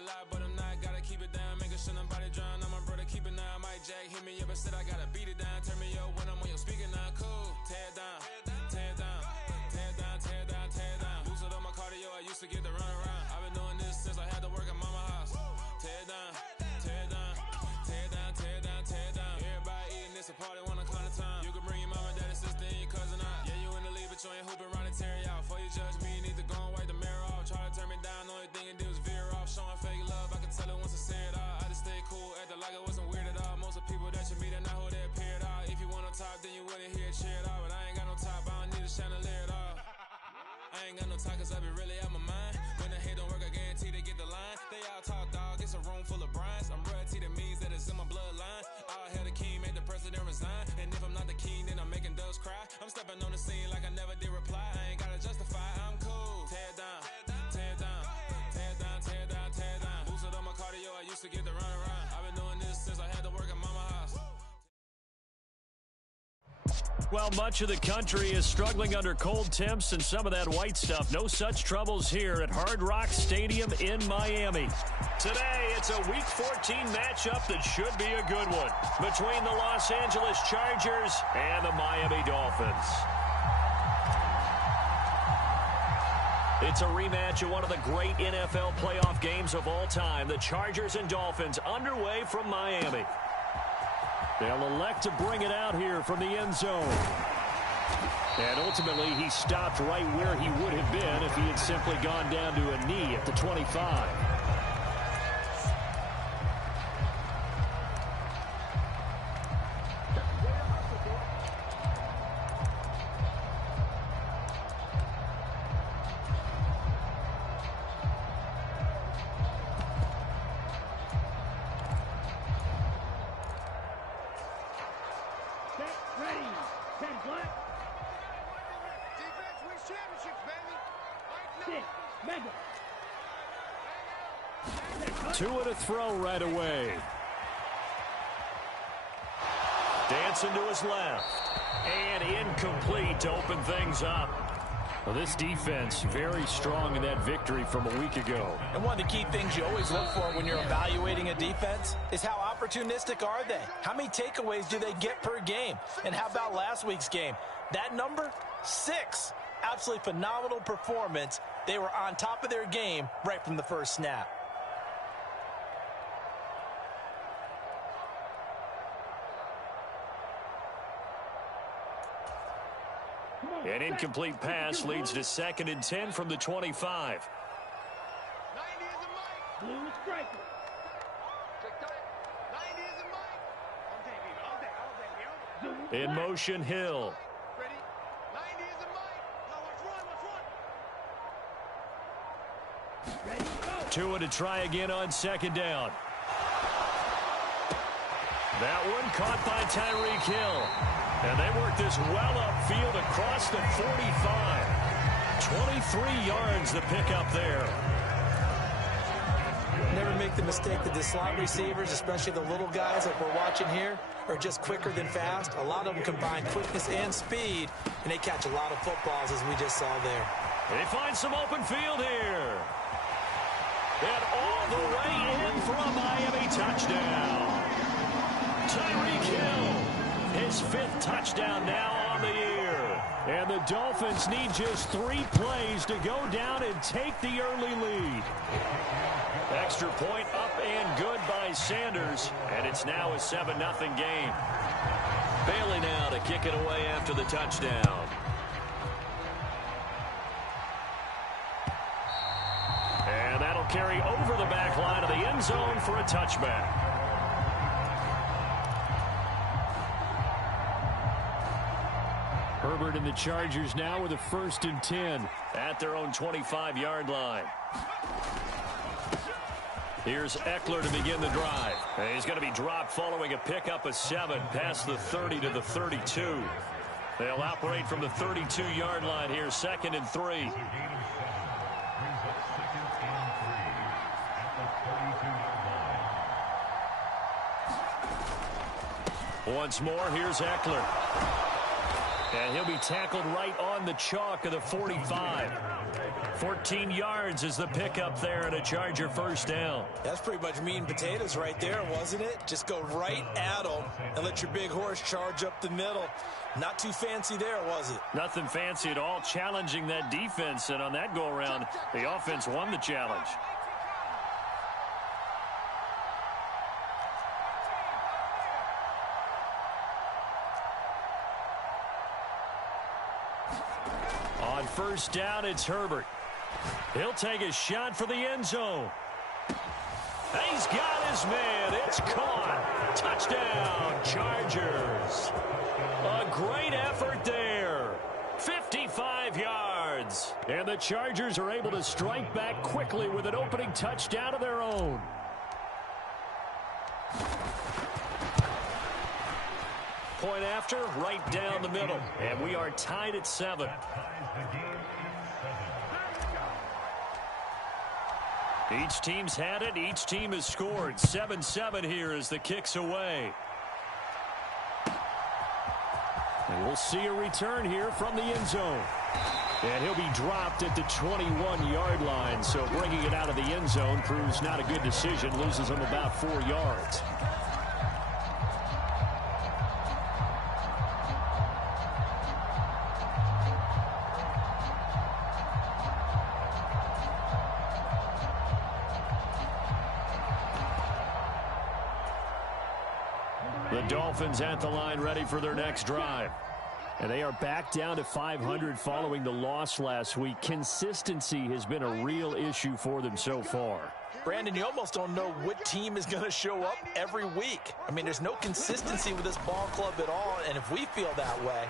alive, but I'm not. Gotta keep it down, making sure nobody drown. I'm my brother, keep it now. Mike Jack hit me up and said I gotta beat it down. Turn me up when I'm on your speaker now. Cool, tear it down, tear it down, tear it down, tear it down, tear it down. Boosted up my cardio, I used to get the run around. I've been doing this since I had to work at mama house. Tear it down, tear it down, tear it down, tear it down, tear it down. Everybody eating this a party, one o'clock of time. You can bring your mama, daddy, sister, and your cousin out. Yeah, you in the league, but you ain't hooping around and tear it out. Before you judge me, you need to go and wipe the mirror off. Try to turn me down, the only thing it did was veer off. Showing fake love, I can tell it once I say it all. I just stay cool, acting like it wasn't weird at all. Most of the people that you meet are not who they appear at all. If you want on top, then you wouldn't hear it cheer at all. But I ain't got no top, I don't need a chandelier at all. I ain't got no talk, cause I be really out my mind. When the hate don't work, I guarantee they get the line. They all talk, dog, it's a room full of Bryans. I'm royalty, that means that it's in my bloodline. All hail the king, make the president resign. And if I'm not the king, then I'm making doves cry. I'm stepping on the scene like I never did reply. I ain't gotta justify, I'm cool. Tear it down, tear it down, tear it down, tear it down, tear it down. Boosted up my cardio, I used to get the run around. I've been doing this since I had to work at mama house. Well, much of the country is struggling under cold temps and some of that white stuff. No such troubles here at Hard Rock Stadium in Miami. Today, it's a Week 14 matchup that should be a good one between the Los Angeles Chargers and the Miami Dolphins. It's a rematch of one of the great NFL playoff games of all time. The Chargers and Dolphins underway from Miami. They'll elect to bring it out here from the end zone. And ultimately, he stopped right where he would have been if he had simply gone down to a knee at the 25. Two to throw right away. Dancing to his left. And incomplete to open things up. Well, this defense very strong in that victory from a week ago. And one of the key things you always look for when you're evaluating a defense is how opportunistic are they? How many takeaways do they get per game? And how about last week's game? That number, 6. Absolutely phenomenal performance. They were on top of their game right from the first snap. An incomplete pass leads to 2nd and 10 from the 25. In motion, Hill. Tua to try again on 2nd down. That one caught by Tyreek Hill. And they work this well upfield across the 45. 23 yards the pickup there. Never make the mistake that the slot receivers, especially the little guys like we're watching here, are just quicker than fast. A lot of them combine quickness and speed, and they catch a lot of footballs, as we just saw there. They find some open field here. And all the way in for a Miami touchdown. Tyreek Hill, his 5th touchdown now on the year. And the Dolphins need just 3 plays to go down and take the early lead. Extra point up and good by Sanders. And it's now a 7-0 game. Bailey now to kick it away after the touchdown. And that'll carry over the back line of the end zone for a touchback. Herbert and the Chargers now with a 1st and 10 at their own 25-yard line. Here's Eckler to begin the drive. And he's going to be dropped following a pickup of 7 past the 30 to the 32. They'll operate from the 32-yard line here, 2nd and 3. Once more, here's Eckler. And he'll be tackled right on the chalk of the 45. 14 yards is the pickup there and a Charger first down. That's pretty much meat and potatoes right there, wasn't it? Just go right at them and let your big horse charge up the middle. Not too fancy there, was it? Nothing fancy at all, challenging that defense, and on that go-around, the offense won the challenge. On first down, it's Herbert. He'll take a shot for the end zone. He's got his man. It's caught. Touchdown, Chargers. A great effort there. 55 yards. And the Chargers are able to strike back quickly with an opening touchdown of their own. Point after, right down the middle. And we are tied at 7. Each team's had it. Each team has scored. 7-7 here as the kick's away. And we'll see a return here from the end zone. And he'll be dropped at the 21-yard line. So bringing it out of the end zone proves not a good decision. Loses him about 4 yards. The Dolphins at the line ready for their next drive. And they are back down to 500 following the loss last week. Consistency has been a real issue for them so far. Brandon, you almost don't know what team is going to show up every week. I mean, there's no consistency with this ball club at all, and if we feel that way,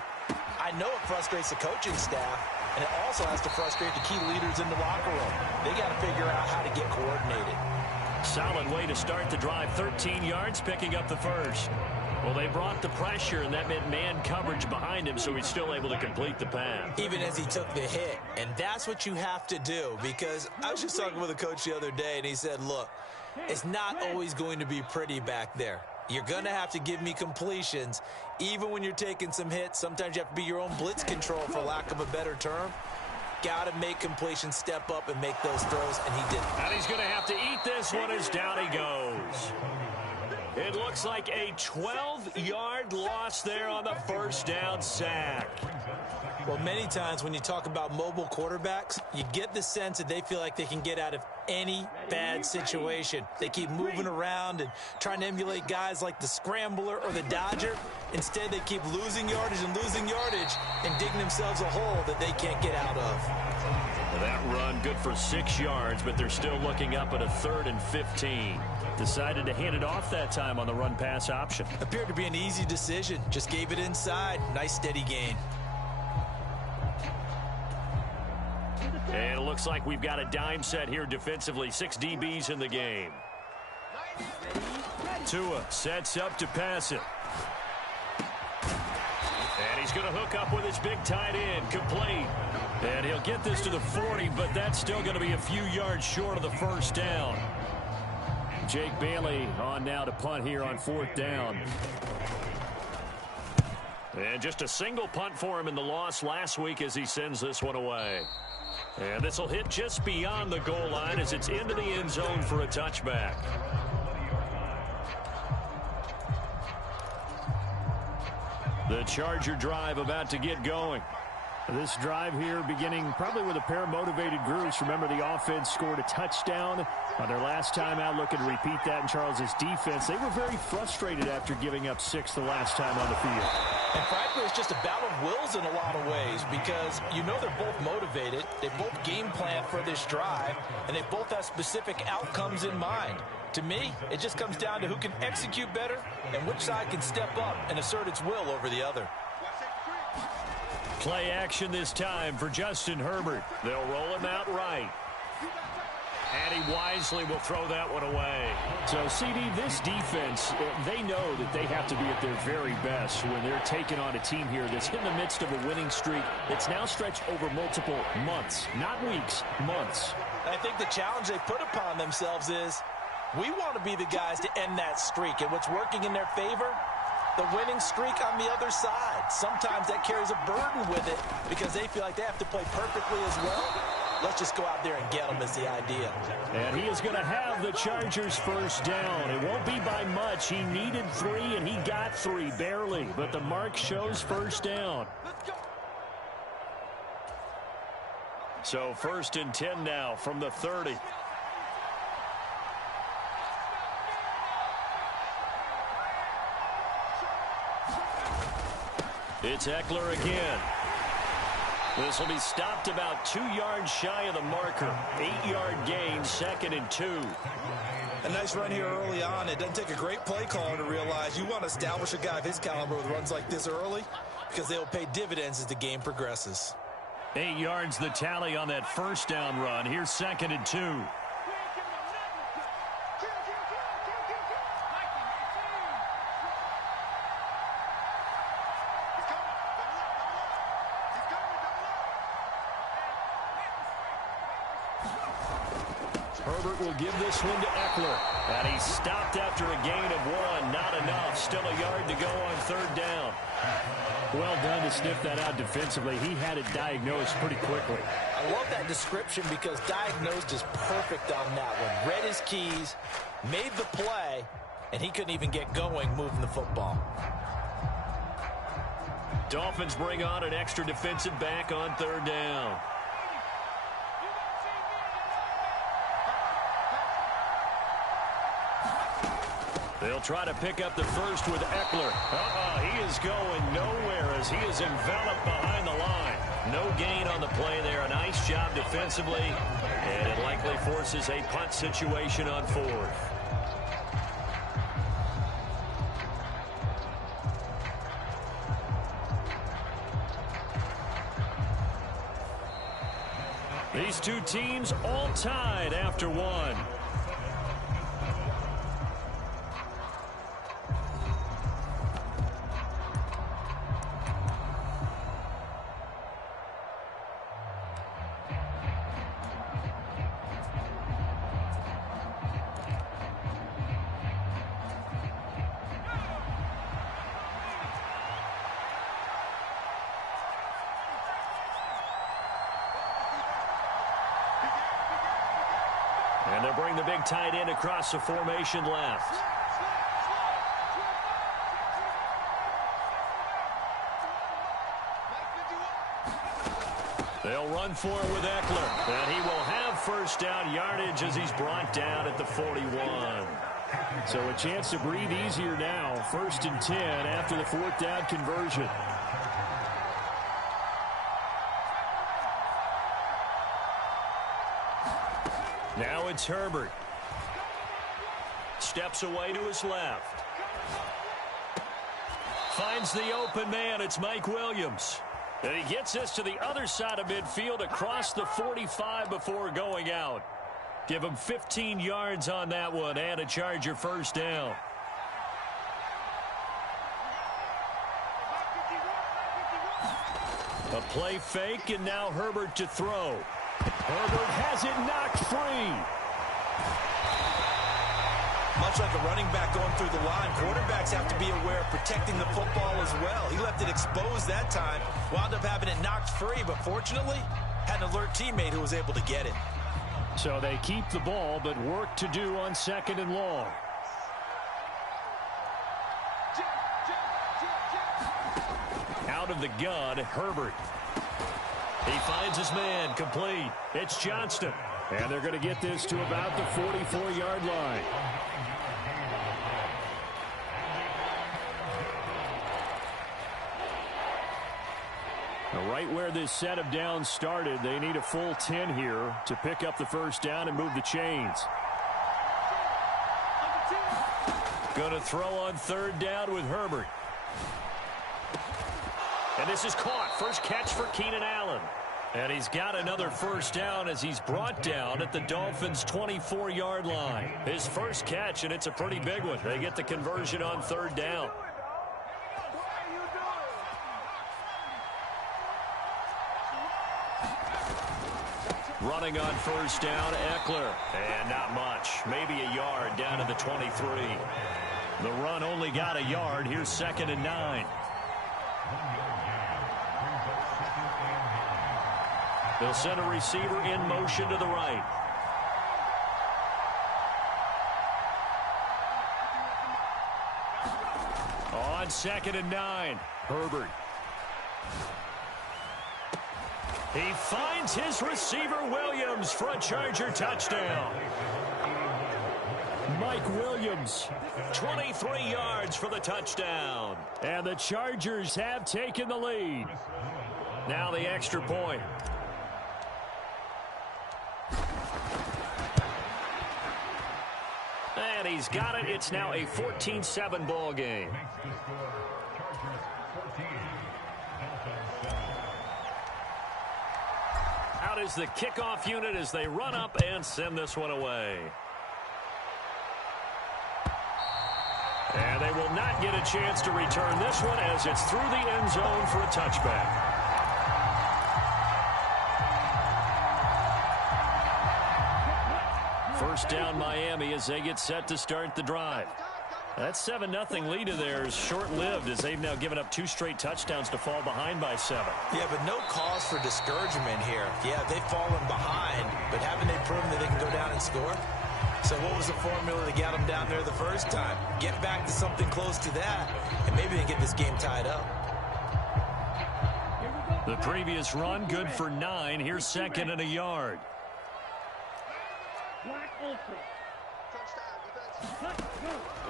I know it frustrates the coaching staff, and it also has to frustrate the key leaders in the locker room. They got to figure out how to get coordinated. Solid way to start the drive. 13 yards, picking up the first. Well, they brought the pressure, and that meant man coverage behind him, so he's still able to complete the pass. Even as he took the hit, and that's what you have to do, because I was just talking with a coach the other day, and he said, look, it's not always going to be pretty back there. You're going to have to give me completions, even when you're taking some hits. Sometimes you have to be your own blitz control, for lack of a better term. Got to make completions, step up, and make those throws, and he did. And he's going to have to eat this one as down he goes. It looks like a 12-yard loss there on the first down sack. Well, many times when you talk about mobile quarterbacks, you get the sense that they feel like they can get out of any bad situation. They keep moving around and trying to emulate guys like the Scrambler or the Dodger. Instead, they keep losing yardage and digging themselves a hole that they can't get out of. Well, that run good for 6 yards, but they're still looking up at a 3rd and 15. Decided to hand it off that time on the run-pass option. Appeared to be an easy decision. Just gave it inside. Nice steady gain. And it looks like we've got a dime set here defensively. 6 DBs in the game. Tua sets up to pass it. And he's going to hook up with his big tight end, complete. And he'll get this to the 40, but that's still going to be a few yards short of the first down. Jake Bailey on now to punt here on 4th down. And just a single punt for him in the loss last week as he sends this one away. And this will hit just beyond the goal line as it's into the end zone for a touchback. The Charger drive about to get going. This drive here beginning probably with a pair of motivated groups. Remember, the offense scored a touchdown on their last time out. Looking to repeat that in Charles's defense. They were very frustrated after giving up 6 the last time on the field. And frankly, it's just a battle of wills in a lot of ways, because you know they're both motivated. They both game plan for this drive, and they both have specific outcomes in mind. To me, it just comes down to who can execute better and which side can step up and assert its will over the other. Play action this time for Justin Herbert. They'll roll him out right. And he wisely will throw that one away. So, CD, this defense, they know that they have to be at their very best when they're taking on a team here that's in the midst of a winning streak that's now stretched over multiple months, not weeks, months. I think the challenge they put upon themselves is, we want to be the guys to end that streak. And what's working in their favor? The winning streak on the other side. Sometimes that carries a burden with it because they feel like they have to play perfectly as well. Let's just go out there and get them is the idea. And he is going to have the Chargers first down. It won't be by much. He needed 3, and he got 3, barely. But the mark shows first down. So 1st and 10 now from the 30. It's Eckler again. This will be stopped about 2 yards shy of the marker. 8-yard gain, 2nd and 2. A nice run here early on. It doesn't take a great play caller to realize you want to establish a guy of his caliber with runs like this early because they'll pay dividends as the game progresses. 8 yards the tally on that first down run. Here's 2nd and 2. Herbert will give this one to Eckler. And he's stopped after a gain of 1. Not enough. Still a yard to go on 3rd down. Well done to sniff that out defensively. He had it diagnosed pretty quickly. I love that description because diagnosed is perfect on that one. Read his keys, made the play, and he couldn't even get going moving the football. Dolphins bring on an extra defensive back on 3rd down. They'll try to pick up the first with Eckler. He is going nowhere as he is enveloped behind the line. No gain on the play there. A nice job defensively. And it likely forces a punt situation on 4th. These two teams all tied after 1. And they'll bring the big tight end across the formation left. They'll run for it with Eckler. And he will have first down yardage as he's brought down at the 41. So a chance to breathe easier now. 1st and 10 after the 4th down conversion. Now it's Herbert. Steps away to his left. Finds the open man. It's Mike Williams. And he gets this to the other side of midfield across the 45 before going out. Give him 15 yards on that one and a Charger first down. A play fake, and now Herbert to throw. Herbert has it knocked free. Much like a running back going through the line, quarterbacks have to be aware of protecting the football as well. He left it exposed that time, wound up having it knocked free, but fortunately had an alert teammate who was able to get it. So they keep the ball, but work to do on 2nd and long. Out of the gun, Herbert. He finds his man, complete. It's Johnston. And they're going to get this to about the 44-yard line. Now, right where this set of downs started, they need a full 10 here to pick up the first down and move the chains. Going to throw on 3rd down with Herbert. And this is caught. First catch for Keenan Allen. And he's got another first down as he's brought down at the Dolphins' 24-yard line. His first catch, and it's a pretty big one. They get the conversion on 3rd down. Running on first down, Eckler. And not much. Maybe a yard down to the 23. The run only got a yard. Here's 2nd and 9. They'll send a receiver in motion to the right. On 2nd and 9, Herbert. He finds his receiver, Williams, for a Charger touchdown. Mike Williams, 23 yards for the touchdown. And the Chargers have taken the lead. Now the extra point. And he's got it. It's now a 14-7 ball game. Out is the kickoff unit as they run up and send this one away. And they will not get a chance to return this one as it's through the end zone for a touchback. First down Miami as they get set to start the drive. That 7-0 lead of theirs short-lived as they've now given up 2 straight touchdowns to fall behind by 7. Yeah, but no cause for discouragement here. Yeah, they've fallen behind, but haven't they proven that they can go down and score? So what was the formula to get them down there the first time? Get back to something close to that, and maybe they get this game tied up. The previous run, good for 9. Here's 2nd and a yard.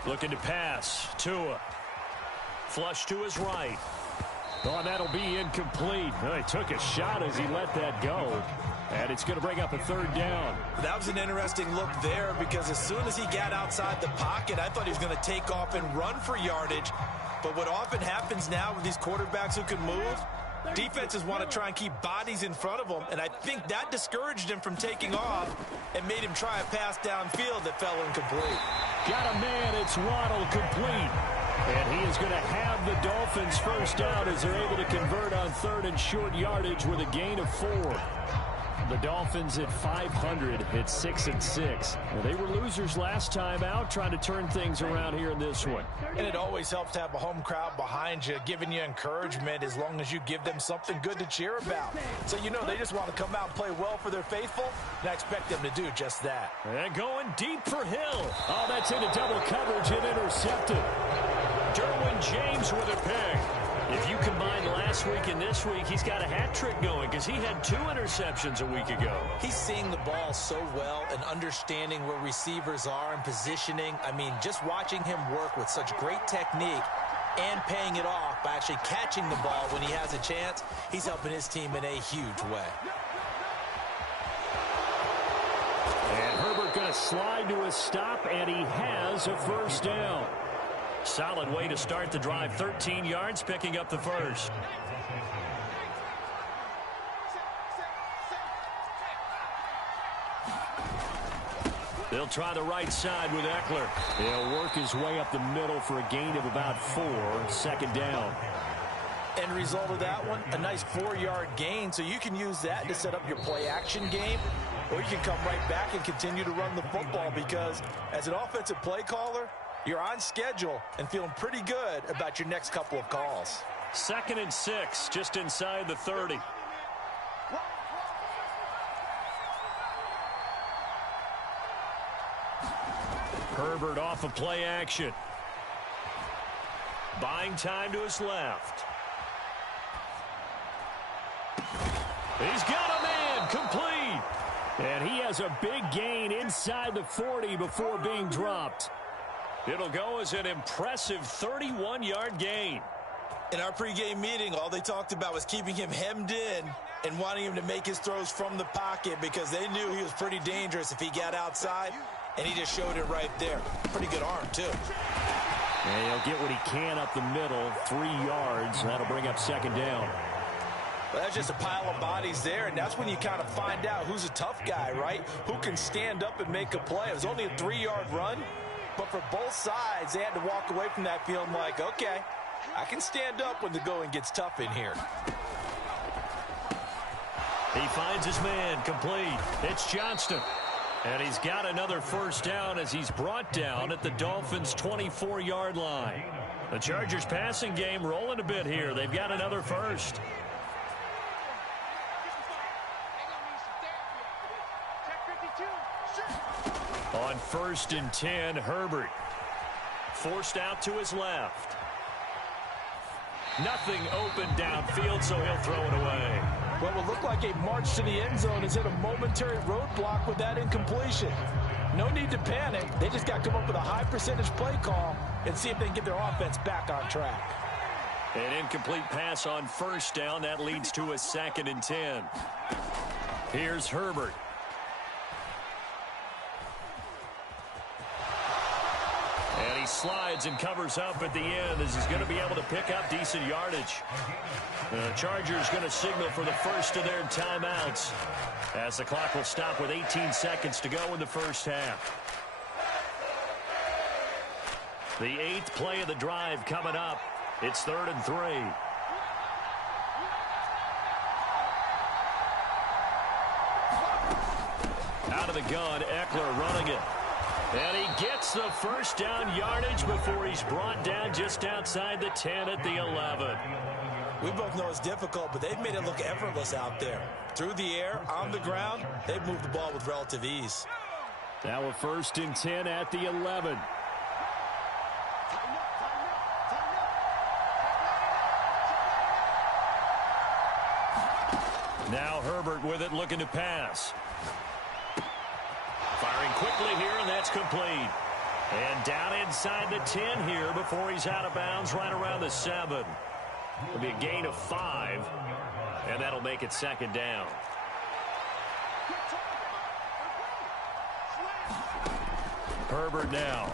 Looking to pass. Tua. Flush to his right. Oh, that'll be incomplete. Oh, he took a shot as he let that go. And it's going to bring up a 3rd down. That was an interesting look there because as soon as he got outside the pocket, I thought he was going to take off and run for yardage. But what often happens now with these quarterbacks who can move, defenses want to try and keep bodies in front of them, and I think that discouraged him from taking off and made him try a pass downfield that fell incomplete. Got a man, it's Waddle, complete. And he is going to have the Dolphins first down as they're able to convert on 3rd and short yardage with a gain of 4. The Dolphins at 500 at 6-6. Well, they were losers last time out, trying to turn things around here in this one. And it always helps to have a home crowd behind you, giving you encouragement as long as you give them something good to cheer about. So you know they just want to come out and play well for their faithful, and I expect them to do just that. And going deep for Hill. Oh, that's into double coverage and intercepted. Derwin James with a pick. If you combine last week and this week, he's got a hat trick going because he had 2 interceptions a week ago. He's seeing the ball so well and understanding where receivers are and positioning. I mean, just watching him work with such great technique and paying it off by actually catching the ball when he has a chance, he's helping his team in a huge way. And Herbert going to slide to a stop, and he has a first down. Solid way to start the drive. 13 yards, picking up the first. They'll try the right side with Eckler. He'll work his way up the middle for a gain of about 4. 2nd down. End result of that one, a nice 4-yard gain. So you can use that to set up your play-action game, or you can come right back and continue to run the football because as an offensive play caller, you're on schedule and feeling pretty good about your next couple of calls. 2nd and 6, just inside the 30. Herbert off of play action. Buying time to his left. He's got a man, complete. And he has a big gain inside the 40 before being dropped. It'll go as an impressive 31-yard gain. In our pregame meeting, all they talked about was keeping him hemmed in and wanting him to make his throws from the pocket because they knew he was pretty dangerous if he got outside, and he just showed it right there. Pretty good arm, too. And he'll get what he can up the middle, 3 yards. That'll bring up 2nd down. Well, that's just a pile of bodies there, and that's when you kind of find out who's a tough guy, right? Who can stand up and make a play. It was only a 3-yard run. But for both sides, they had to walk away from that feeling like, okay, I can stand up when the going gets tough in here. He finds his man, complete. It's Johnston. And he's got another first down as he's brought down at the Dolphins' 24-yard line. The Chargers passing game rolling a bit here. They've got another first. 1st and 10, Herbert. Forced out to his left. Nothing open downfield, so he'll throw it away. What will look like a march to the end zone has hit a momentary roadblock with that incompletion. No need to panic. They just got to come up with a high percentage play call and see if they can get their offense back on track. An incomplete pass on 1st down. That leads to a 2nd and 10. Here's Herbert. And he slides and covers up at the end as he's going to be able to pick up decent yardage. The Chargers going to signal for the first of their timeouts as the clock will stop with 18 seconds to go in the first half. The 8th play of the drive coming up. It's 3rd and 3. Out of the gun, Eckler running it. And he gets the first down yardage before he's brought down just outside the 10 at the 11. We both know it's difficult, but they've made it look effortless out there. Through the air, on the ground, they've moved the ball with relative ease. Now a 1st and 10 at the 11. Now Herbert with it, looking to pass. Firing quickly here, and that's complete. And down inside the 10 here before he's out of bounds, right around the 7. It'll be a gain of 5, and that'll make it 2nd down. Herbert now.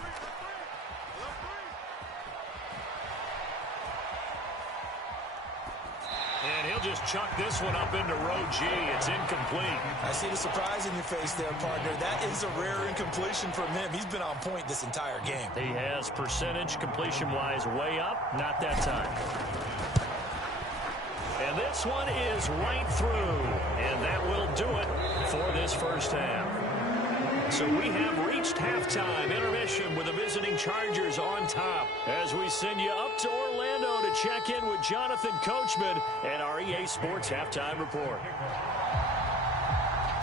And he'll just chuck this one up into row G. It's incomplete. I see the surprise in your face there, partner. That is a rare incompletion from him. He's been on point this entire game. He has percentage completion-wise way up. Not that time. And this one is right through. And that will do it for this first half. So we have reached halftime intermission with the visiting Chargers on top as we send you up to Orlando to check in with Jonathan Coachman and our EA Sports Halftime Report.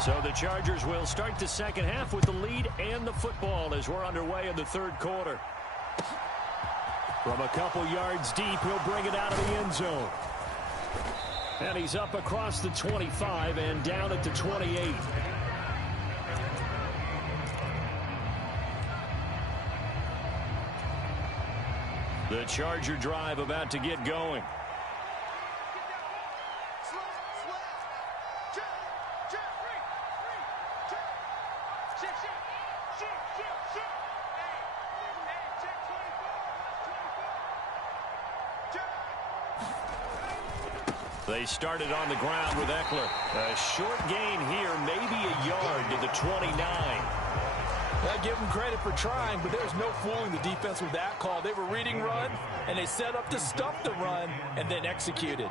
So the Chargers will start the second half with the lead and the football as we're underway in the 3rd quarter. From a couple yards deep, he'll bring it out of the end zone. And he's up across the 25 and down at the 28. The Charger drive about to get going. They started on the ground with Eckler. A short gain here, maybe a yard to the 29. I give them credit for trying, but there's no fooling the defense with that call. They were reading run, and they set up to stuff the run, and then executed.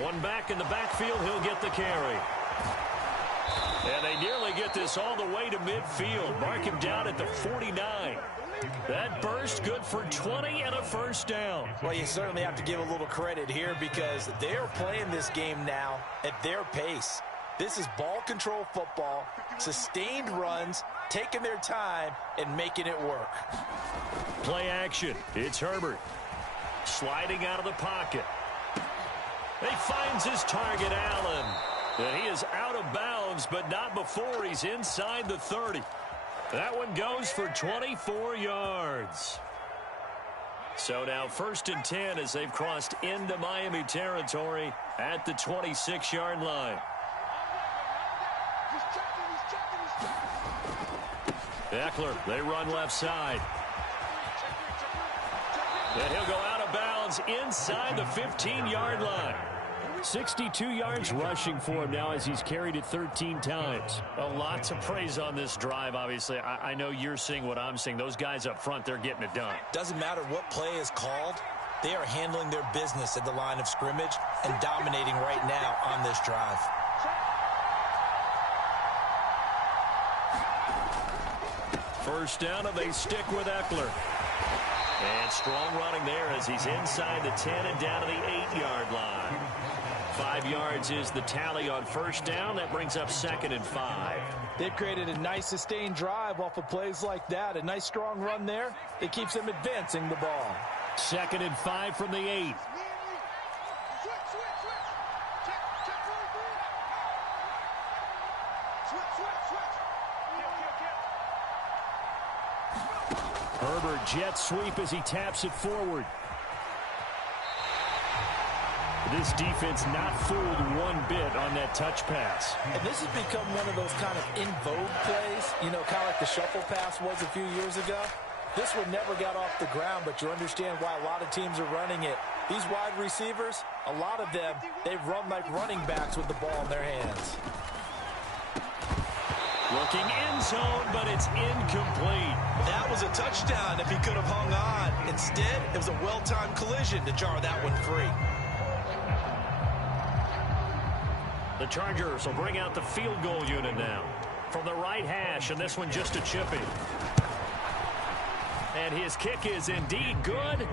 One back in the backfield, he'll get the carry. And they nearly get this all the way to midfield. Mark him down at the 49. That burst good for 20 and a first down. Well, you certainly have to give a little credit here because they're playing this game now at their pace. This is ball control football, sustained runs, taking their time, and making it work. Play action. It's Herbert. Sliding out of the pocket. He finds his target, Allen. And he is out of bounds, but not before he's inside the 30. That one goes for 24 yards. So now 1st and 10 as they've crossed into Miami territory at the 26-yard line. Eckler, they run left side. And he'll go out of bounds inside the 15-yard line. 62 yards rushing for him now as he's carried it 13 times. A lot to praise on this drive, obviously. I know you're seeing what I'm seeing. Those guys up front, they're getting it done. Doesn't matter what play is called. They are handling their business at the line of scrimmage and dominating right now on this drive. first down, and they stick with Eckler. And strong running there as he's inside the 10 and down to the 8-yard line. 5 yards is the tally on first down. That brings up 2nd and 5. They've created a nice sustained drive off of plays like that. A nice strong run there. It keeps them advancing the ball. 2nd and 5 from the 8. Herbert jet sweep as he taps it forward. This defense not fooled one bit on that touch pass. And this has become one of those kind of in vogue plays, you know, kind of like the shuffle pass was a few years ago. This one never got off the ground, but you understand why a lot of teams are running it. These wide receivers, a lot of them, they run like running backs with the ball in their hands. Looking end zone, but it's incomplete. That was a touchdown if he could have hung on. Instead, it was a well-timed collision to jar that one free. The Chargers will bring out the field goal unit now from the right hash, and this one just a chippy. And his kick is indeed good.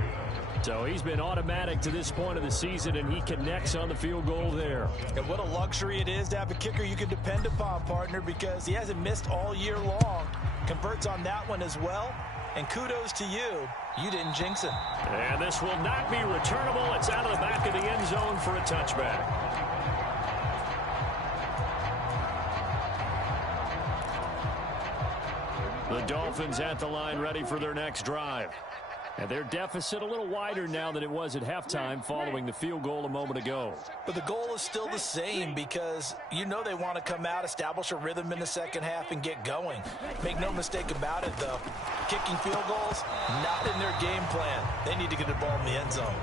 So he's been automatic to this point of the season, and he connects on the field goal there. And what a luxury it is to have a kicker you can depend upon, partner, because he hasn't missed all year long. Converts on that one as well. And kudos to you. You didn't jinx him. And this will not be returnable. It's out of the back of the end zone for a touchback. The Dolphins at the line ready for their next drive. And their deficit a little wider now than it was at halftime following the field goal a moment ago. But the goal is still the same because you know they want to come out, establish a rhythm in the second half, and get going. Make no mistake about it, though. Kicking field goals, not in their game plan. They need to get the ball in the end zone.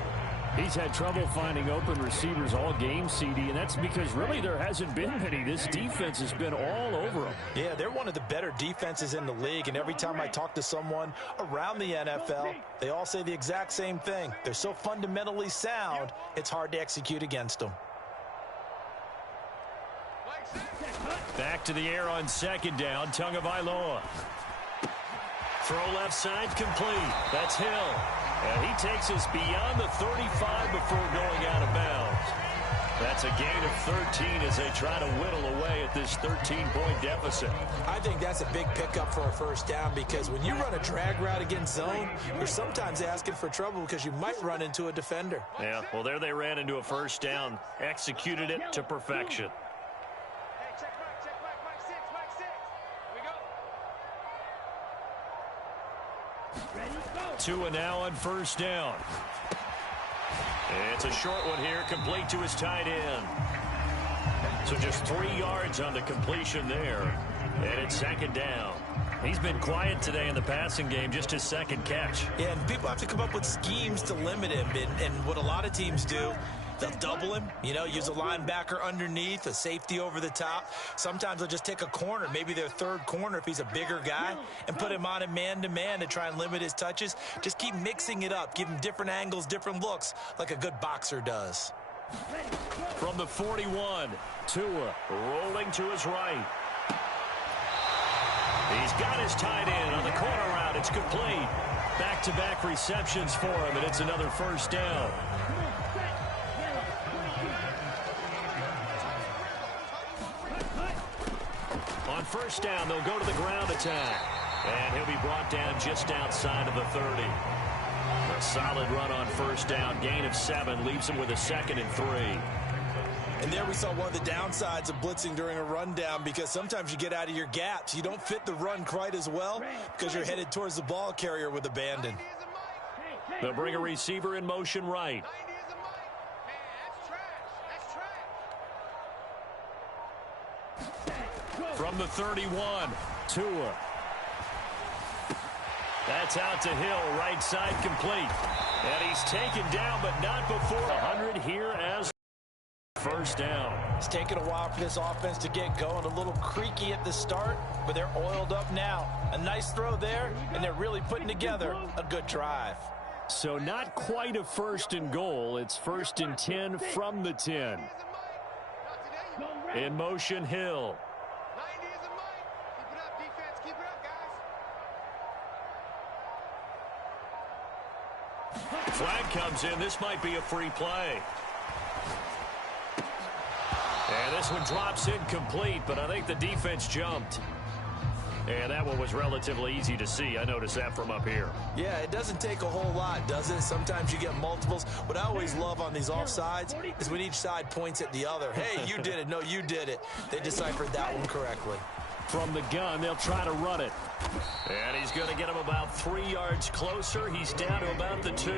He's had trouble finding open receivers all game, CD, and that's because really there hasn't been many. This defense has been all over them. Yeah, they're one of the better defenses in the league, and every time I talk to someone around the NFL, they all say the exact same thing. They're so fundamentally sound, it's hard to execute against them. Back to the air on second down, Tagovailoa. Throw left side complete. That's Hill. And he takes us beyond the 35 before going out of bounds. That's a gain of 13 as they try to whittle away at this 13-point deficit. I think that's a big pickup for a first down because when you run a drag route against zone, you're sometimes asking for trouble because you might run into a defender. Yeah, well, there they ran into a first down, executed it to perfection. Tua now on first down. It's a short one here, complete to his tight end. So just 3 yards on the completion there. And it's second down. He's been quiet today in the passing game, just his second catch. Yeah, and people have to come up with schemes to limit him. And what a lot of teams do, they'll double him, you know, use a linebacker underneath, a safety over the top. Sometimes they'll just take a corner, maybe their third corner if he's a bigger guy, and put him on a man-to-man to try and limit his touches. Just keep mixing it up. Give him different angles, different looks, like a good boxer does. From the 41, Tua rolling to his right. He's got his tight end on the corner route. It's complete. Back-to-back receptions for him, and it's another first down. On first down, they'll go to the ground attack. And he'll be brought down just outside of the 30. A solid run on first down. Gain of 7 leaves him with a 2nd and 3. And there we saw one of the downsides of blitzing during a rundown because sometimes you get out of your gaps. You don't fit the run quite as well because you're headed towards the ball carrier with abandon. They'll bring a receiver in motion right. From the 31, Tua. That's out to Hill, right side complete. And he's taken down, but not before 100 here as first down. It's taken a while for this offense to get going. A little creaky at the start, but they're oiled up now. A nice throw there, and they're really putting together a good drive. So not quite a 1st and goal. It's 1st and 10 from the 10. In motion, Hill. Flag comes in. This might be a free play. And this one drops incomplete, but I think the defense jumped. And that one was relatively easy to see. I noticed that from up here. Yeah, it doesn't take a whole lot, does it? Sometimes you get multiples. What I always love on these offsides is when each side points at the other. Hey, you did it. No, you did it. They deciphered that one correctly. From the gun, they'll try to run it. And he's going to get him about 3 yards closer. He's down to about the 2.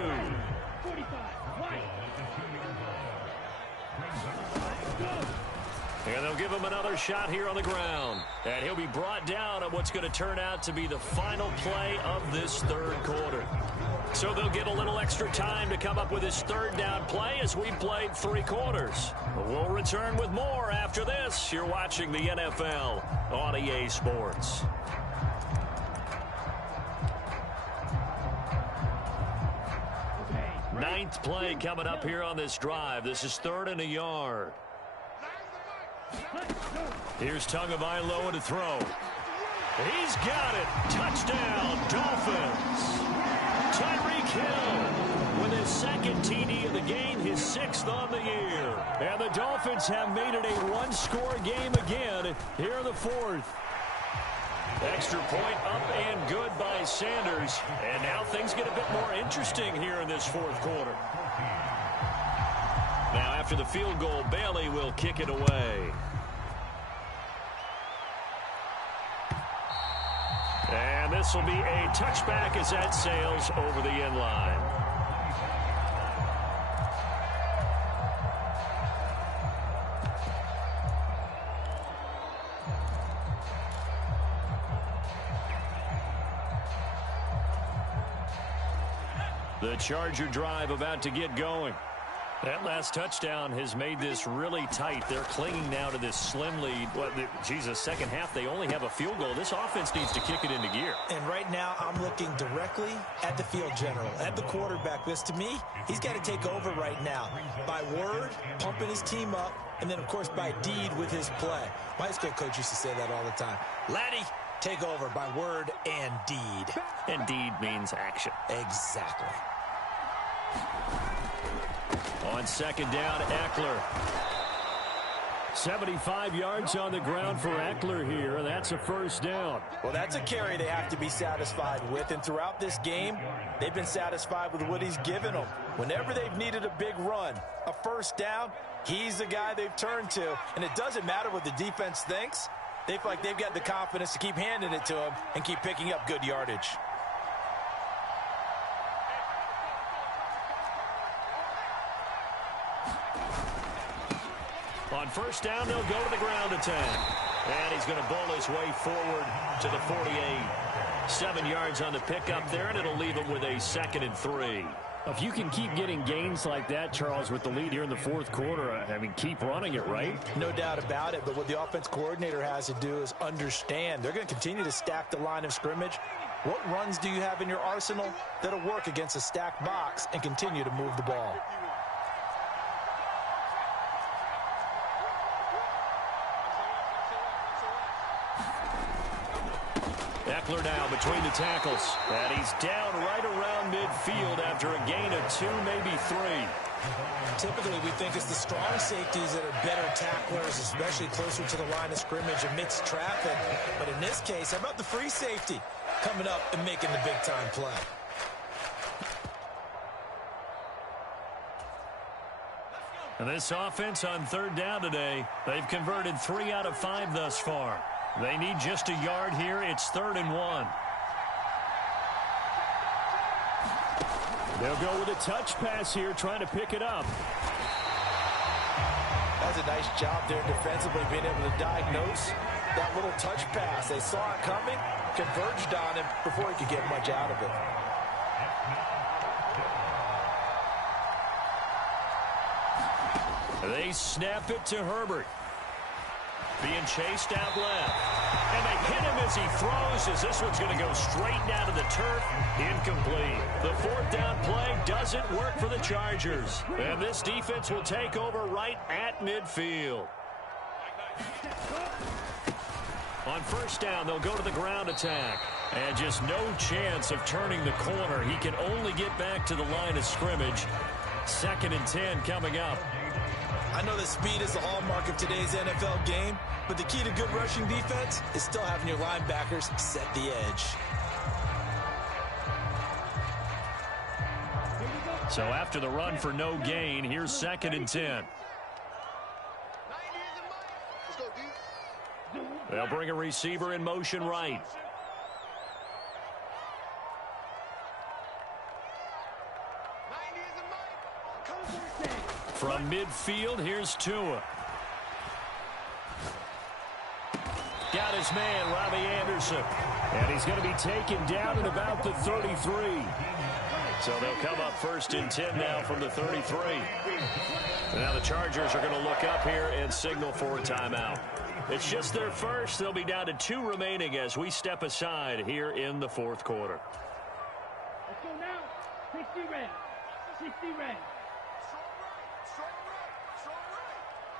And they'll give him another shot here on the ground. And he'll be brought down on what's going to turn out to be the final play of this third quarter. So they'll get a little extra time to come up with his third down play as we played 3 quarters. We'll return with more after this. You're watching the NFL on EA Sports. Ninth play coming up here on this drive. This is 3rd and a yard. Here's Tagovailoa to throw. He's got it. Touchdown, Dolphins. Tyreek Hill with his 2nd TD of the game, his 6th on the year. And the Dolphins have made it a one-score game again here in the 4th. Extra point up and good by Sanders. And now things get a bit more interesting here in this 4th quarter. Now after the field goal, Bailey will kick it away. And this will be a touchback as that sails over the end line. The Charger drive about to get going. That last touchdown has made this really tight. They're clinging now to this slim lead. Second half, they only have a field goal. This offense needs to kick it into gear. And right now, I'm looking directly at the field general, at the quarterback. Because to me, he's got to take over right now. By word, pumping his team up, and then, of course, by deed with his play. My high school coach used to say that all the time. Laddie, take over by word and deed. And deed means action. Exactly. On 2nd down, Eckler. 75 yards on the ground for Eckler here, and that's a 1st down. Well, that's a carry they have to be satisfied with, and throughout this game, they've been satisfied with what he's given them. Whenever they've needed a big run, a 1st down, he's the guy they've turned to, and it doesn't matter what the defense thinks. They feel like they've got the confidence to keep handing it to him and keep picking up good yardage. On 1st down, they'll go to the ground attack. And he's going to bowl his way forward to the 48. 7 yards on the pickup there, and it'll leave him with a 2nd and 3. If you can keep getting gains like that, Charles, with the lead here in the 4th quarter, I mean, keep running it, right? No doubt about it, but what the offense coordinator has to do is understand. They're going to continue to stack the line of scrimmage. What runs do you have in your arsenal that'll work against a stacked box and continue to move the ball? Eckler now between the tackles. And he's down right around midfield after a gain of 2, maybe 3. Typically, we think it's the strong safeties that are better tacklers, especially closer to the line of scrimmage amidst traffic. But in this case, how about the free safety coming up and making the big-time play? And this offense on 3rd down today, they've converted 3 out of 5 thus far. They need just a yard here. It's 3rd and 1. They'll go with a touch pass here, trying to pick it up. That's a nice job there defensively, being able to diagnose that little touch pass. They saw it coming, converged on him before he could get much out of it. They snap it to Herbert. Being chased out left. And they hit him as he throws, as this one's going to go straight down to the turf. Incomplete. The 4th down play doesn't work for the Chargers. And this defense will take over right at midfield. On 1st down, they'll go to the ground attack. And just no chance of turning the corner. He can only get back to the line of scrimmage. 2nd and 10 coming up. I know that speed is the hallmark of today's NFL game, but the key to good rushing defense is still having your linebackers set the edge. So after the run for no gain, here's 2nd and 10. They'll bring a receiver in motion right. From midfield, here's Tua. Got his man, Robbie Anderson. And he's going to be taken down at about the 33. So they'll come up 1st and 10 now from the 33. And now the Chargers are going to look up here and signal for a timeout. It's just their first. They'll be down to 2 remaining as we step aside here in the 4th quarter. Let's go now. 60 red. 60 red.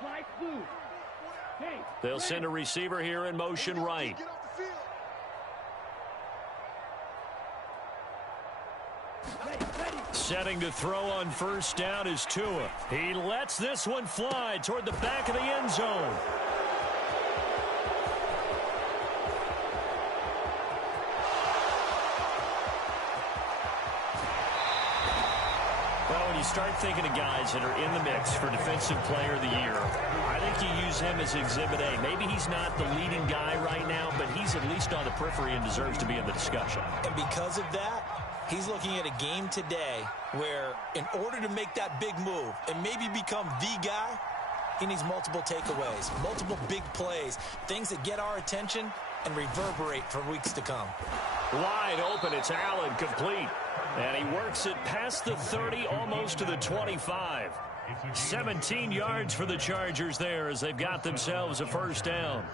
Slide blue. Hey, they'll send a receiver here in motion right. Setting to throw on 1st down is Tua. He lets this one fly toward the back of the end zone. Well, when you start thinking of guys that are in the mix for Defensive Player of the Year, I think you use him as Exhibit A. Maybe he's not the leading guy right now, but he's at least on the periphery and deserves to be in the discussion. And because of that, he's looking at a game today where in order to make that big move and maybe become the guy, he needs multiple takeaways, multiple big plays, things that get our attention and reverberate for weeks to come. Wide open, it's Allen, complete. And he works it past the 30, almost to the 25. 17 yards for the Chargers there as they've got themselves a 1st down.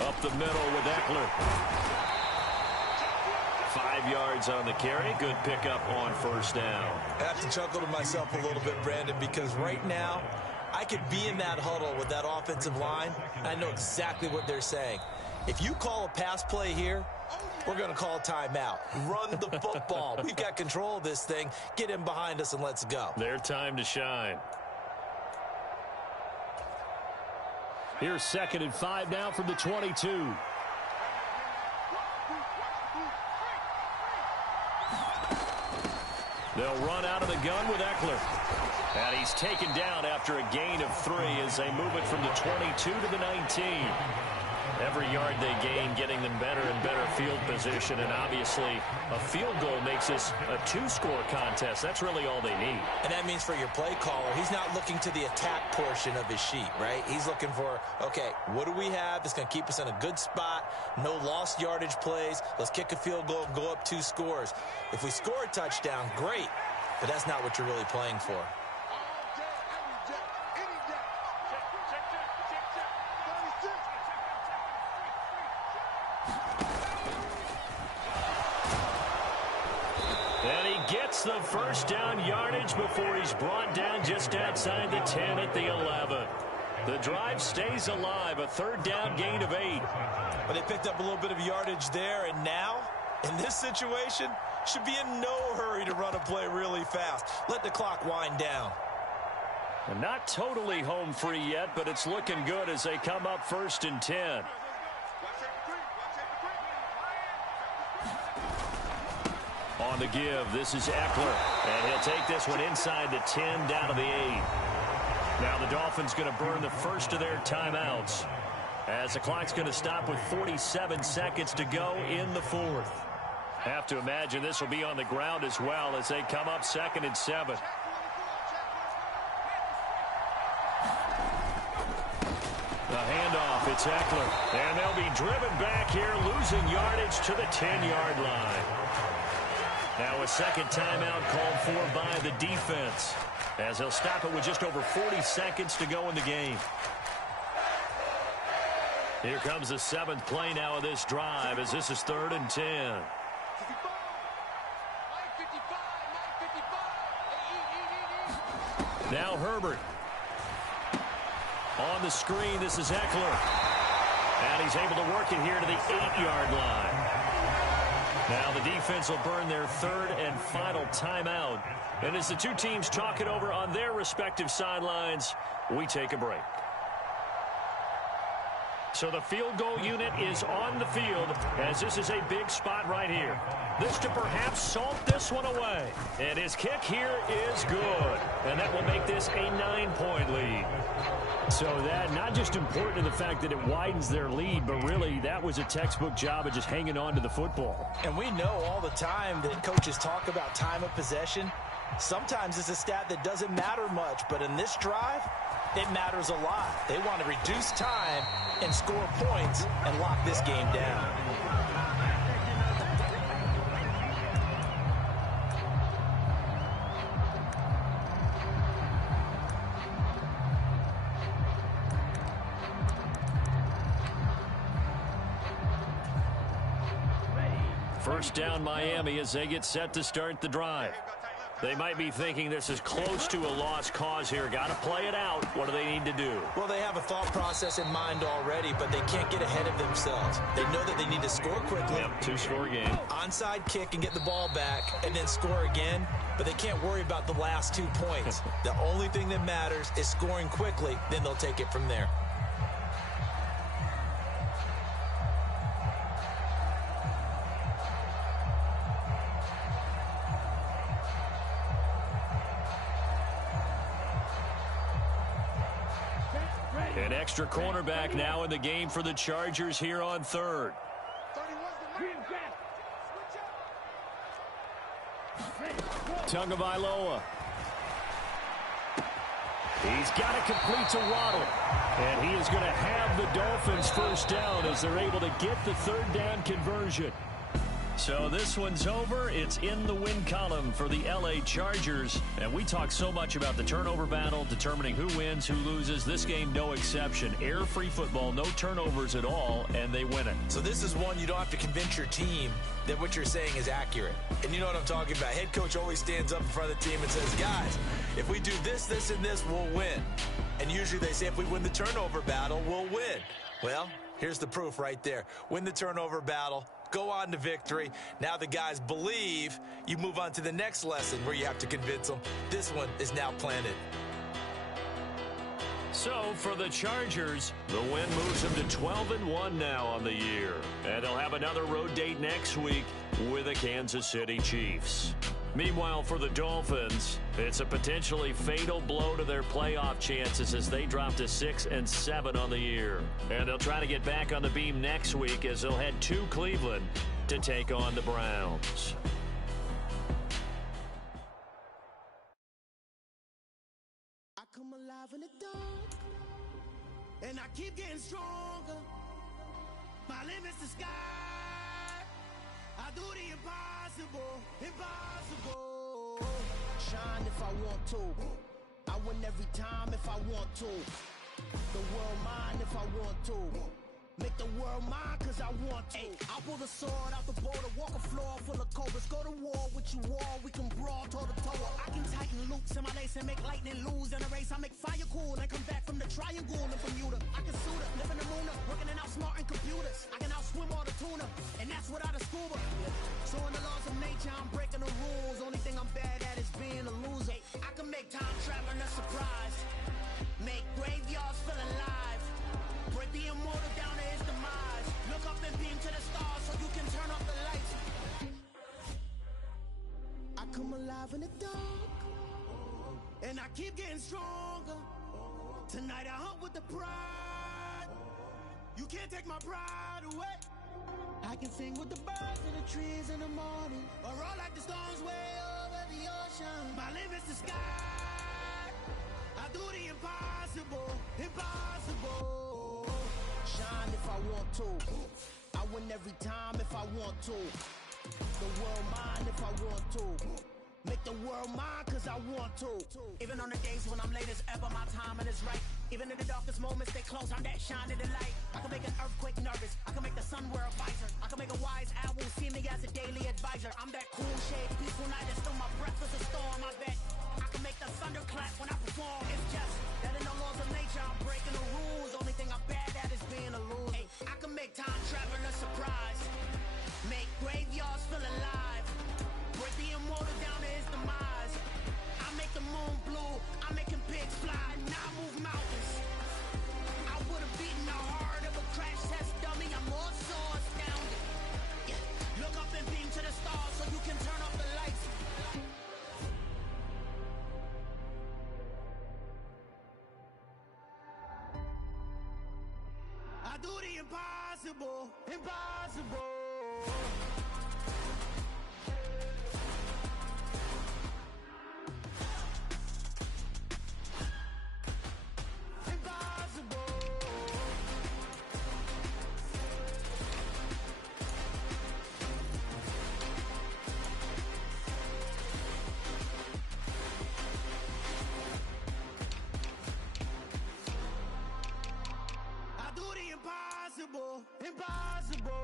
Up the middle with Eckler. 5 yards on the carry. Good pickup on 1st down. I have to chuckle to myself a little bit, Brandon, because right now I could be in that huddle with that offensive line. I know exactly what they're saying. If you call a pass play here, we're going to call a timeout. Run the football. We've got control of this thing. Get him behind us and let's go. Their time to shine. Here's 2nd and 5 now from the 22. They'll run out of the gun with Eckler. And he's taken down after a gain of 3 as they move it from the 22 to the 19. Every yard they gain, getting them better and better field position. And obviously, a field goal makes this a 2-score contest. That's really all they need. And that means for your play caller, he's not looking to the attack portion of his sheet, right? He's looking for, okay, what do we have that's going to keep us in a good spot? No lost yardage plays. Let's kick a field goal and go up 2 scores. If we score a touchdown, great. But that's not what you're really playing for. Gets the 1st down yardage before he's brought down just outside the 10 at the 11. The drive stays alive, a 3rd down gain of 8. But they picked up a little bit of yardage there, and now, in this situation, should be in no hurry to run a play really fast. Let the clock wind down. And not totally home free yet, but it's looking good as they come up 1st and 10. On the give, this is Eckler, and he'll take this one inside the 10 down to the 8. Now the Dolphins going to burn the first of their timeouts as the clock's going to stop with 47 seconds to go in the 4th. Have to imagine this will be on the ground as well as they come up 2nd and 7. The handoff, it's Eckler, and they'll be driven back here, losing yardage to the 10-yard line. Now a second timeout called for by the defense as they'll stop it with just over 40 seconds to go in the game. Here comes the 7th play now of this drive as this is 3rd and 10. Now Herbert. on the screen. This is Eckler. And he's able to work it here to the 8-yard line. Now the defense will burn their third and final timeout. And as the two teams talk it over on their respective sidelines, we take a break. So the field goal unit is on the field as this is a big spot right here. This to perhaps salt this one away. And his kick here is good. And that will make this a 9-point lead. So that not just important in the fact that it widens their lead, but really that was a textbook job of just hanging on to the football. And we know all the time that coaches talk about time of possession. Sometimes it's a stat that doesn't matter much, but in this drive, it matters a lot. They want to reduce time and score points and lock this game down. First down Miami as they get set to start the drive. They might be thinking this is close to a lost cause here. Got to play it out. What do they need to do? Well, they have a thought process in mind already, but they can't get ahead of themselves. They know that they need to score quickly. Yep, two-score game. Onside kick and get the ball back and then score again, but they can't worry about the last 2 points. The only thing that matters is scoring quickly, then they'll take it from there. An extra cornerback now in the game for the Chargers here on third. Tagovailoa. He's got it complete to Waddle. And he is going to have the Dolphins first down as they're able to get the third down conversion. So this one's over. It's in the win column for the LA Chargers. And we talk so much about the turnover battle, determining who wins, who loses. This game, no exception. Air-free football, no turnovers at all, and they win it. So this is one you don't have to convince your team that what you're saying is accurate. And you know what I'm talking about. Head coach always stands up in front of the team and says, guys, if we do this, this, and this, we'll win. And usually they say if we win the turnover battle, we'll win. Well, here's the proof right there. Win the turnover battle. Go on to victory. Now the guys believe. You move on to the next lesson where you have to convince them. This one is now planted. So for the Chargers, the win moves them to 12-1 now on the year. And they'll have another road date next week with the Kansas City Chiefs. Meanwhile, for the Dolphins, it's a potentially fatal blow to their playoff chances as they drop to 6-7 on the year. And they'll try to get back on the beam next week as they'll head to Cleveland to take on the Browns. I come alive in the dark, and I keep getting stronger. My limit's the sky. I do the impossible, impossible. Shine if I want to. I win every time if I want to. The world mine if I want to. Make the world mine cause I want to. I pull the sword out the border, walk a floor full of cobras. Go to war with you all, we can brawl toe to toe. I can tighten loops in my lace and make lightning lose in a race. I make fire cool and come back from the triangle in Bermuda. I can suit it, live in the moon, working and outsmarting computers. I can outswim all the tuna, and that's without a scuba. So in the laws of nature, I'm breaking the rules. Only thing I'm bad at is being a loser. I can make time traveling a surprise. Make graveyards feel alive. Break the immortal down to his demise. Look up and beam to the stars so you can turn off the lights. I come alive in the dark, and I keep getting stronger. Tonight I hunt with the pride. You can't take my pride away. I can sing with the birds in the trees in the morning, or roll like the storms way over the ocean. My limit's the sky. I do the impossible, impossible. Shine if I want to. I win every time if I want to. The world mine if I want to. Make the world mine cause I want to. Even on the days when I'm late as ever, my timing is right. Even in the darkest moments, stay close, I'm that shine in the light. I can make an earthquake nervous, I can make the sun wear a visor. I can make a wise owl see me as a daily advisor. I'm that cool shade, peaceful night, and still my breath is a storm, I bet. I can make the thunder clap when I perform. It's just that in the laws of nature, I'm breaking the rules. impossible, impossible. Impossible.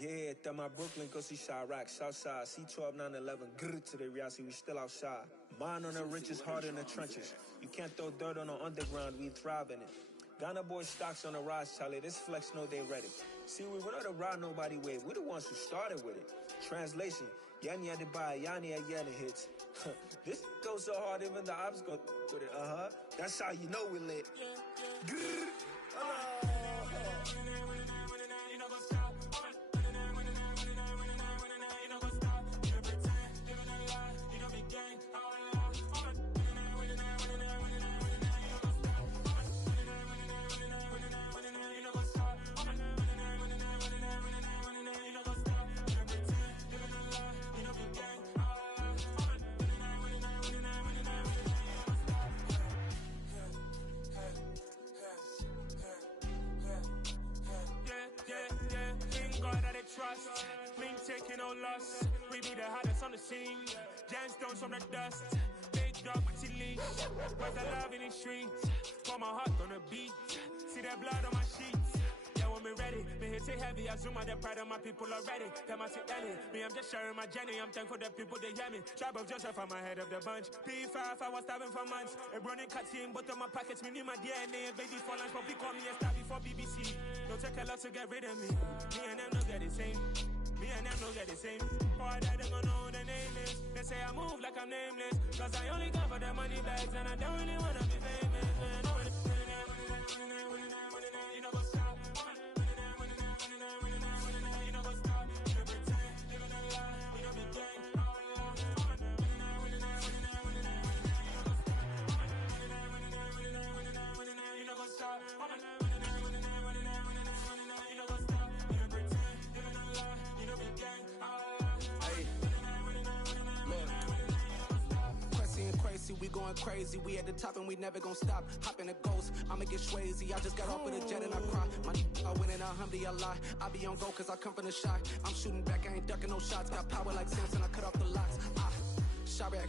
Yeah, throw my Brooklyn, go see Chirac, Southside, C12, 911, grrr to the reality, we still outside. Mine on the riches, hard in the trenches. You can't throw dirt on the underground, we thrive in it. Ghana boy stocks on the rise, Charlie, this flex know they ready. See, we were not to ride nobody with, we're the ones who started with it. Translation, Yanni had to buy, Yanni had Yanni hits. This goes so hard, even the ops go with it, That's how you know we lit. Grrr. Trust, clean taking no loss. We be the hottest on the scene. Gemstones from the dust. Big dog with your leash. Where's the love in the streets? Pour my heart on the beat. See that blood on my sheets. Yeah, when we ready, me hit it heavy. I zoom out the pride of my people already. Them I see Ellie. Me, I'm just sharing my journey. I'm thankful that people they hear me. Tribe of Joseph, I'm ahead of the bunch. P5, I was starving for months. A running cutscene, but on my pockets, me need my DNA. Baby for lunch, but we call me a star before BBC. Don't take a lot to get rid of me. Me and them don't get the same. Me and them don't get the same. Boy, I don't know who the name is. They say I move like I'm nameless. Cause I only come for the money bags and I don't really wanna be famous, man. You know what's up? You know what's up? You don't pretend, living a lie. We don't be gang. You know what's up? We going crazy, we at the top and we never gonna stop. Hop in a ghost, I'ma get swayzy. I just got off with a jet and I cry. My I win in a Humvee, I lie. I be on go cause I come from the shot. I'm shooting back, I ain't ducking no shots. Got power like Samson, I cut off the locks. Chirac,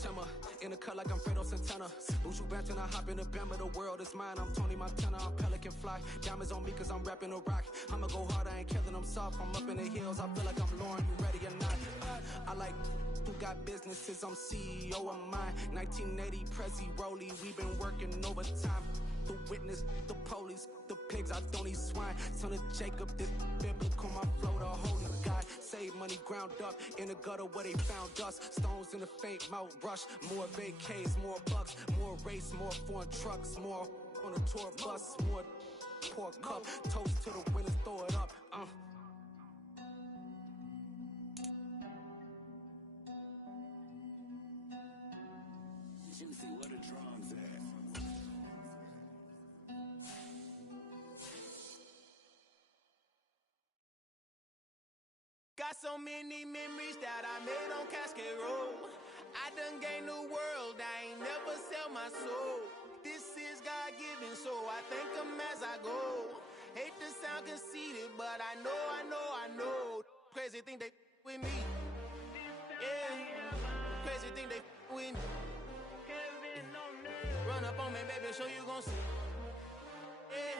Timmer, in the cut like I'm Fredo Santana. Uju Benton, I hop in the Bama, the world is mine. I'm Tony Montana, I'm Pelican Fly. Diamonds on me cause I'm rapping a rock. I'ma go hard, I ain't killing them soft. I'm up in the hills, I feel like I'm Lauren, you ready or not? I like who got businesses, I'm CEO of mine. 1980 Prezi Rollie, we been working overtime. The witness, the police, the pigs, I don't eat swine. Son of Jacob, this biblical, my flow, the whole new God. Save money ground up in the gutter where they found us. Stones in the faint Mount Rush. More vacays, more bucks, more race, more foreign trucks, more on a tour bus, more pour cup. Toast to the winners, throw it up. Juicy, what a drums at. Got so many memories that I made on Cascade Road. I done gained the world, I ain't never sell my soul. This is God-given, so I thank him as I go. Hate to sound conceited, but I know. Crazy thing they with me. Yeah, crazy thing they with me. Run up on me, baby, show you gon' see. Yeah,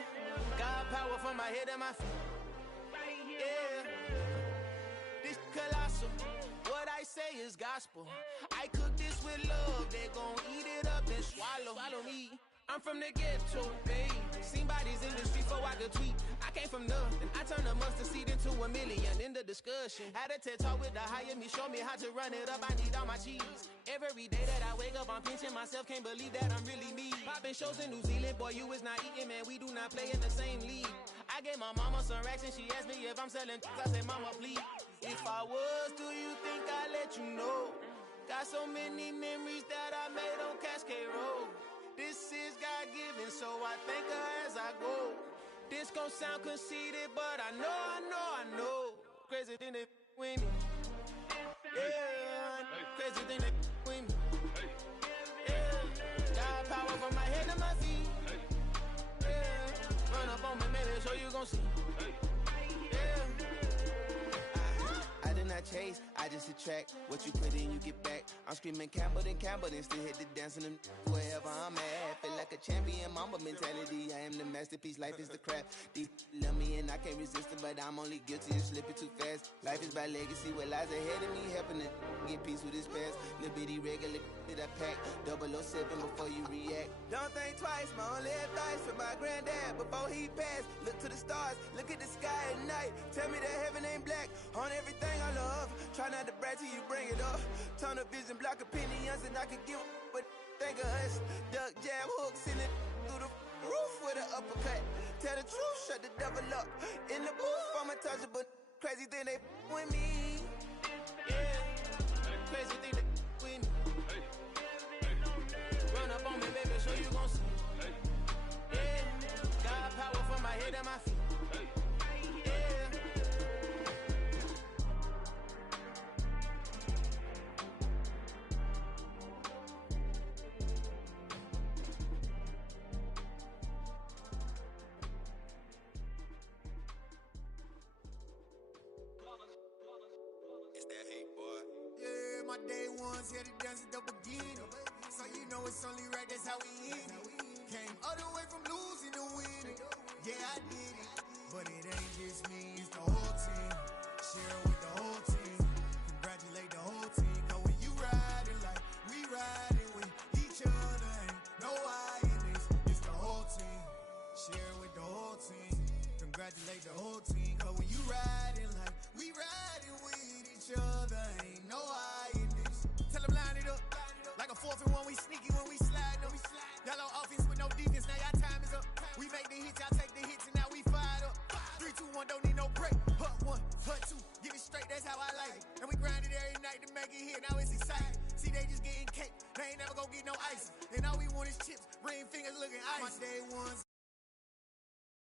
God power from my head and my feet. Yeah, this colossal. What I say is gospel. I cook this with love, they gon' eat it up and swallow me. I'm from the ghetto, babe. Seen bodies in the streets before I could tweet. I came from nothing. I turned a mustard seed into a million in the discussion. Had a TED talk with the higher me, show me how to run it up. I need all my cheese. Every day that I wake up, I'm pinching myself. Can't believe that I'm really me. Popping shows in New Zealand, boy, you is not eating, man. We do not play in the same league. I gave my mama some racks and she asked me if I'm selling. I said, mama, please. If I was, do you think I'd let you know? Got so many memories that I made on Cascade Road. thank her as I go. This gon' sound conceited, but I know. Crazy thing they with me. Yeah, crazy thing they with me. Yeah, got power from my head to my feet. Yeah, run up on me, maybe so you gon' see. I did not chase, I just attract. What you put in, you get back. I'm screaming Campbell, then still hit the dance and them wherever I'm at. Feel like a champion, mamba mentality. I am the masterpiece, life is the crap. These love me and I can't resist it, but I'm only guilty of slipping too fast. Life is by legacy, what lies ahead of me, helping it get peace with this past. Little bitty regular that I pack, 007 before you react. Don't think twice, my only advice for my granddad before he passed. Look to the stars, look at the sky at night. Tell me that heaven ain't black on everything I love. Try not to brag till you bring it up. Tunnel vision, block opinions, and I can give but think of us. Duck jab hooks in it through the roof with an uppercut. Tell the truth, shut the devil up. In the booth, I'm untouchable. Crazy thing they with me. Yeah, crazy thing they with me. Run up on me, baby, so you gon' see. Yeah, got power from my head and my feet. My day ones here to dance at the beginning. So you know it's only right, that's how we end it. Came all the way from losing to winning. Yeah, I did it. But it ain't just me, it's the whole team. Share with the whole team. Congratulate the whole team. Cause when you riding like we riding with each other, ain't no I in this. It's the whole team. Share with the whole team. Congratulate the whole team. Cause when you riding like we riding with each other, ain't no I in this. Tell them line it up. Like a 4th and 1, we sneaky when we slide them. Y'all on offense with no defense, now y'all time is up. We make the hits, y'all take the hits, and now we fired up. 3, 2, 1, don't need no break. Hut 1, hut 2, give it straight, that's how I like it. And we grind it every night to make it here, now it's exciting. See, they just getting cake, they ain't never gonna get no ice. And all we want is chips, ring fingers looking ice. My day ones.